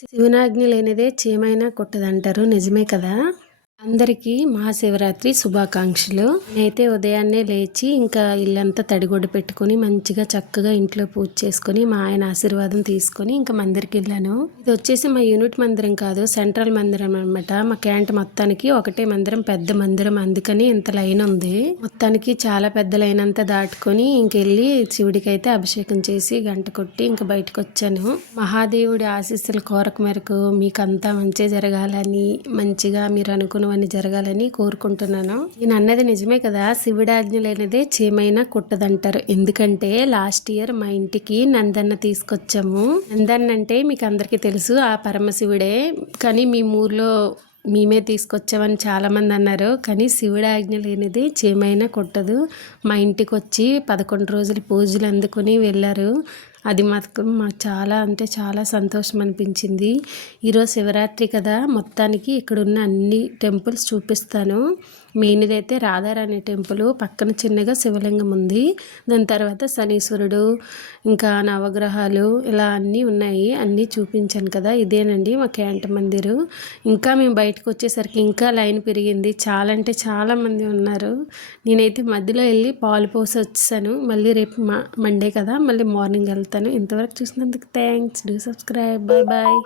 శివునాజ్ఞ లేనిదే చీమైనా కుట్టదంటారు. నిజమే కదా! అందరికీ మహాశివరాత్రి శుభాకాంక్షలు. నేనైతే ఉదయాన్నే లేచి ఇంకా ఇల్లంతా తడిగుడ్డ పెట్టుకొని మంచిగా చక్కగా ఇంట్లో పూజ చేసుకొని మా ఆయన ఆశీర్వాదం తీసుకొని ఇంకా మందిరికి వెళ్ళాను. ఇది వచ్చేసి మా యూనిట్ మందిరం కాదు, సెంట్రల్ మందిరం అనమాట. మా క్యాంట్ మొత్తానికి ఒకటే మందిరం, పెద్ద మందిరం, అందుకని ఇంత లైన్ ఉంది. మొత్తానికి చాలా పెద్ద లైన్ అంతా దాటుకొని ఇంకెళ్ళి శివుడికి అయితే అభిషేకం చేసి గంట కొట్టి ఇంకా బయటకు వచ్చాను. మహాదేవుడి ఆశీస్సుల కోరిక మేరకు మీకంతా మంచి జరగాలని, మంచిగా మీరు అనుకున్న అని జరగాలని కోరుకుంటున్నాను. నేను అన్నది నిజమే కదా, శివుడాజ్ఞ లేనిదే చీమైనా కుట్టదంటారు. ఎందుకంటే లాస్ట్ ఇయర్ మా ఇంటికి నందన్న తీసుకొచ్చాము. నందన్న అంటే మీకు అందరికీ తెలుసు, ఆ పరమశివుడే. కానీ మీ ఊర్లో మేమే తీసుకొచ్చామని చాలామంది అన్నారు. కానీ శివుడి ఆజ్ఞ లేనిది చీమైనా కుట్టదు. మా ఇంటికి వచ్చి 11 రోజులు పూజలు అందుకుని వెళ్ళారు. అది మాకు చాలా అంటే చాలా సంతోషం అనిపించింది. ఈరోజు శివరాత్రి కదా, మొత్తానికి ఇక్కడున్న అన్ని టెంపుల్స్ చూపిస్తాను. మెయిన్ది అయితే రాధారాణి టెంపుల్, పక్కన చిన్నగా శివలింగం ఉంది. దాని తర్వాత శనీశ్వరుడు, ఇంకా నవగ్రహాలు, ఇలా అన్నీ ఉన్నాయి. అన్నీ చూపించాను కదా. ఇదేనండి మా క్యాంట్ మందిరు. ఇంకా మేము బయటకు వచ్చేసరికి ఇంకా లైన్ పెరిగింది. చాలా అంటే చాలా మంది ఉన్నారు. నేనైతే మధ్యలో వెళ్ళి పాలు పోసి వచ్చేసాను. మళ్ళీ రేపు మండే కదా, మళ్ళీ మార్నింగ్ వెళ్తాను. ఇంతవరకు చూసినందుకు thanks. Do subscribe. Bye bye.